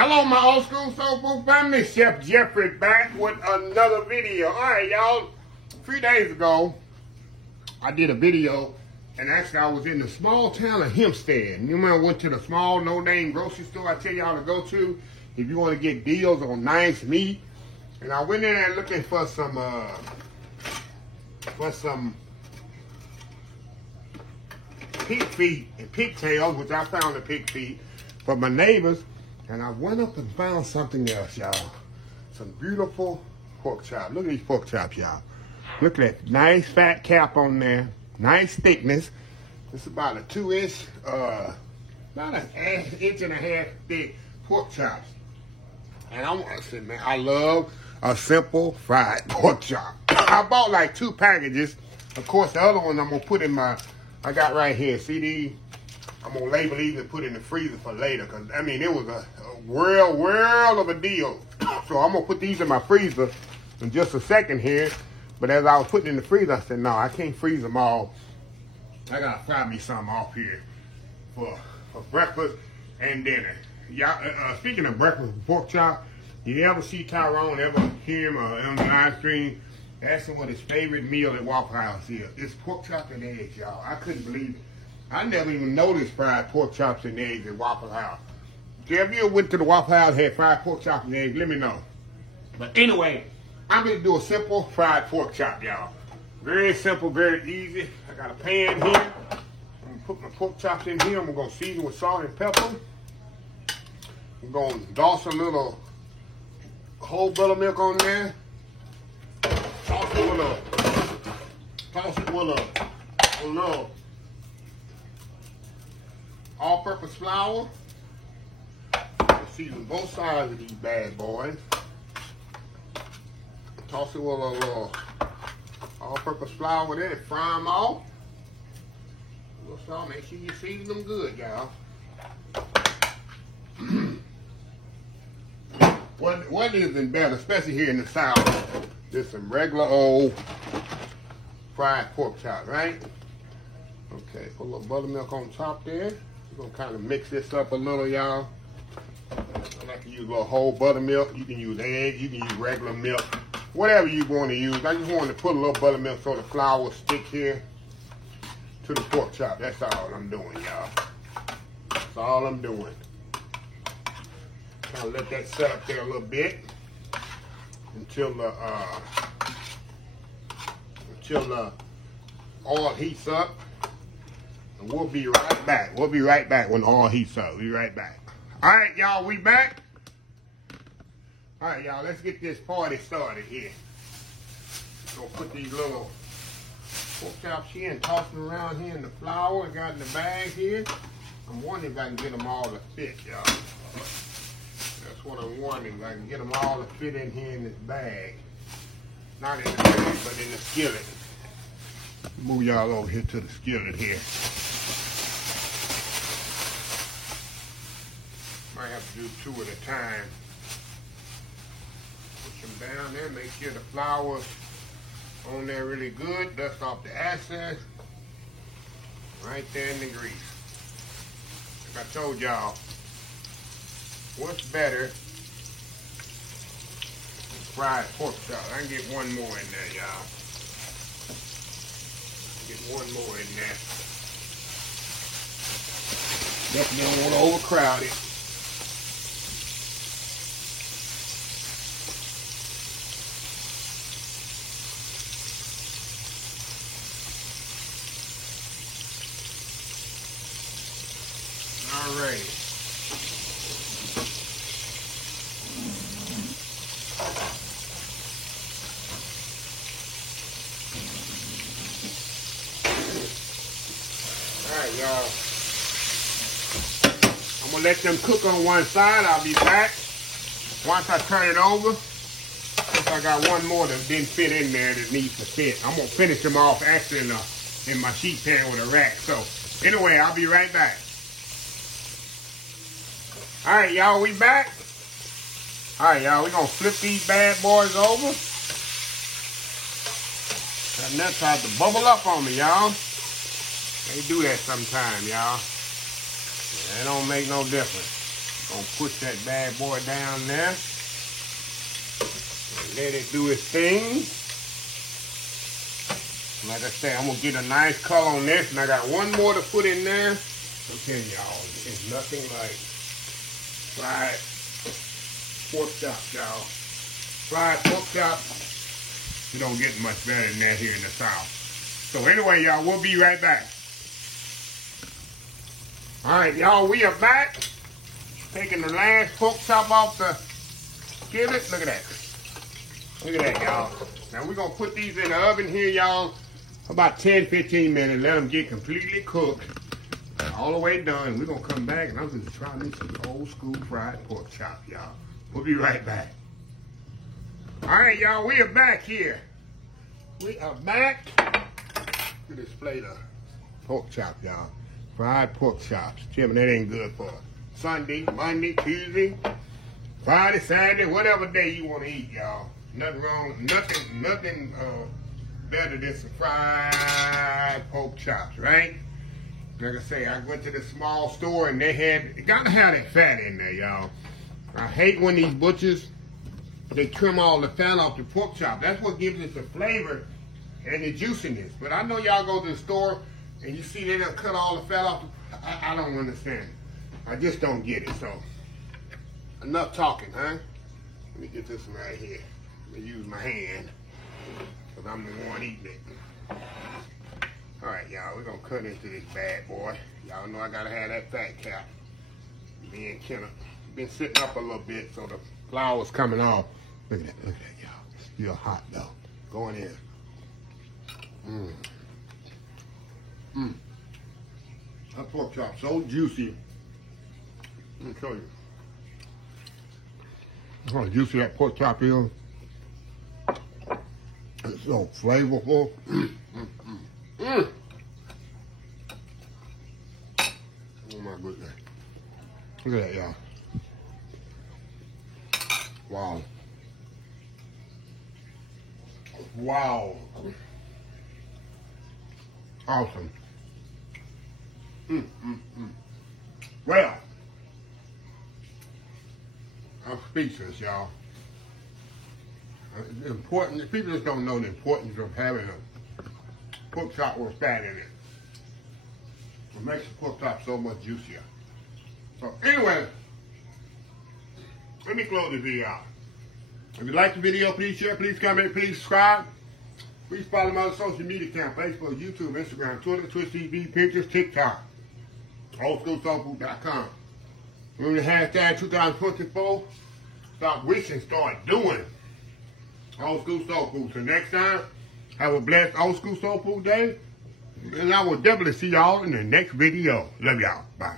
Hello, my old school soul food family. Chef Jeffrey back with another video. All right, y'all. 3 days ago, I did a video, and actually I was in the small town of Hempstead. You remember I went to the small, no-name grocery store I tell y'all to go to if you want to get deals on nice meat. And I went in there looking for some pig feet and pigtails, which I found the pig feet for my neighbors. And I went up and found something else, y'all. Some beautiful pork chops. Look at these pork chops, y'all. Look at that nice fat cap on there. Nice thickness. It's about a 2-inch, about an inch and a half thick pork chops. And I want to say, man, I love a simple fried pork chop. I bought like 2 packages. Of course, the other one I'm going to put in my, I got right here. See these? I'm going to label these and put in the freezer for later. Because, I mean, it was a world of a deal. So I'm going to put these in my freezer in just a second here. But as I was putting in the freezer, I said, no, I can't freeze them all. I got to fry me some off here for breakfast and dinner. Y'all, speaking of breakfast pork chop, you ever see Tyrone, ever hear him on the live stream, asking what his favorite meal at Waffle House is? It's pork chop and eggs, y'all. I couldn't believe it. I never even noticed fried pork chops and eggs at Waffle House. If you ever went to the Waffle House and had fried pork chops and eggs, let me know. But anyway, I'm going to do a simple fried pork chop, y'all. Very simple, very easy. I got a pan here. I'm going to put my pork chops in here. I'm going to season with salt and pepper. I'm going to douse a little whole buttermilk on there. Toss it with a little all-purpose flour. Season both sides of these bad boys. Toss it with a little all-purpose flour there and fry them off. A little salt. Make sure you season them good, y'all. What isn't better, especially here in the South, just some regular old fried pork chop, right? Okay, put a little buttermilk on top there. We're gonna kind of mix this up a little, y'all. I like to use a little whole buttermilk. You can use eggs, you can use regular milk, whatever you want to use. I just wanted to put a little buttermilk so the flour will stick here to the pork chop. That's all I'm doing, y'all. That's all I'm doing. Kind of let that set up there a little bit until the oil heats up. And we'll be right back. We'll be right back when the oil heats up. We'll be right back. All right, y'all, we back. All right, y'all, let's get this party started here. So put these little pork chops here and toss them around here in the flour I got in the bag here. I'm wondering if I can get them all to fit, y'all. That's what I'm wondering, if I can get them all to fit in here in this bag. Not in the bag, but in the skillet. Move y'all over here to the skillet here. Might have to do 2 at a time. Push them down there, make sure the flour's on there really good. Dust off the excess. Right there in the grease. Like I told y'all, what's better? Fried pork chop. I can get one more in there, y'all. Get one more in there. Definitely don't want to overcrowd it. All right. Alright, y'all. I'm going to let them cook on one side. I'll be back. Once I turn it over, since I got one more that didn't fit in there that needs to fit, I'm going to finish them off actually in my sheet pan with a rack. So, anyway, I'll be right back. Alright, y'all, we back. Alright, y'all, we're going to flip these bad boys over. And that tried to bubble up on me, y'all. They do that sometime, y'all. It don't make no difference. Gonna push that bad boy down there. And let it do its thing. Like I say, I'm gonna get a nice color on this, and I got one more to put in there. I'm telling y'all, it's nothing like fried pork chops, y'all. Fried pork chops, you don't get much better than that here in the South. So anyway, y'all, we'll be right back. All right, y'all, we are back. Taking the last pork chop off the skillet. Look at that. Look at that, y'all. Now we're gonna put these in the oven here, y'all, about 10-15 minutes. Let them get completely cooked, all the way done. We're gonna come back and I'm gonna try me some old school fried pork chop, y'all. We'll be right back. All right, y'all, we are back here. We are back to display the pork chop, y'all. Fried pork chops. Jim, that ain't good for Sunday, Monday, Tuesday, Friday, Saturday, whatever day you want to eat, y'all. Nothing wrong, nothing better than some fried pork chops, right? Like I say, I went to the small store and they gotta have that fat in there, y'all. I hate when these butchers, they trim all the fat off the pork chop. That's what gives it the flavor and the juiciness. But I know y'all go to the store and you see they done cut all the fat off. I don't understand it. I just don't get it. So, enough talking, huh? Let me get this one right here. Let me use my hand, because I'm the one eating it. All right, y'all, we're going to cut into this bad boy. Y'all know I got to have that fat cap. Me and Kenna been sitting up a little bit, so the flour's coming off. Look at that, y'all. It's still hot, though. Going in. That pork chop so juicy. Let me show you. How juicy that pork chop is. It's so flavorful. Oh my goodness. Look at that, y'all. Wow. Wow. Awesome. Well, I'm speechless, y'all. It's important. People just don't know the importance of having a pork chop with fat in it. It makes the pork chop so much juicier. So anyway, let me close the video out. If you like the video, please share, please comment, please subscribe. Please follow my other social media account: Facebook, YouTube, Instagram, Twitter, Twitch TV, Pinterest, TikTok. OldSchoolSoulFood.com. Remember the hashtag 2024? Stop wishing, start doing. Old School Soul Food. So next time, have a blessed Old School Soul Food day. And I will definitely see y'all in the next video. Love y'all. Bye.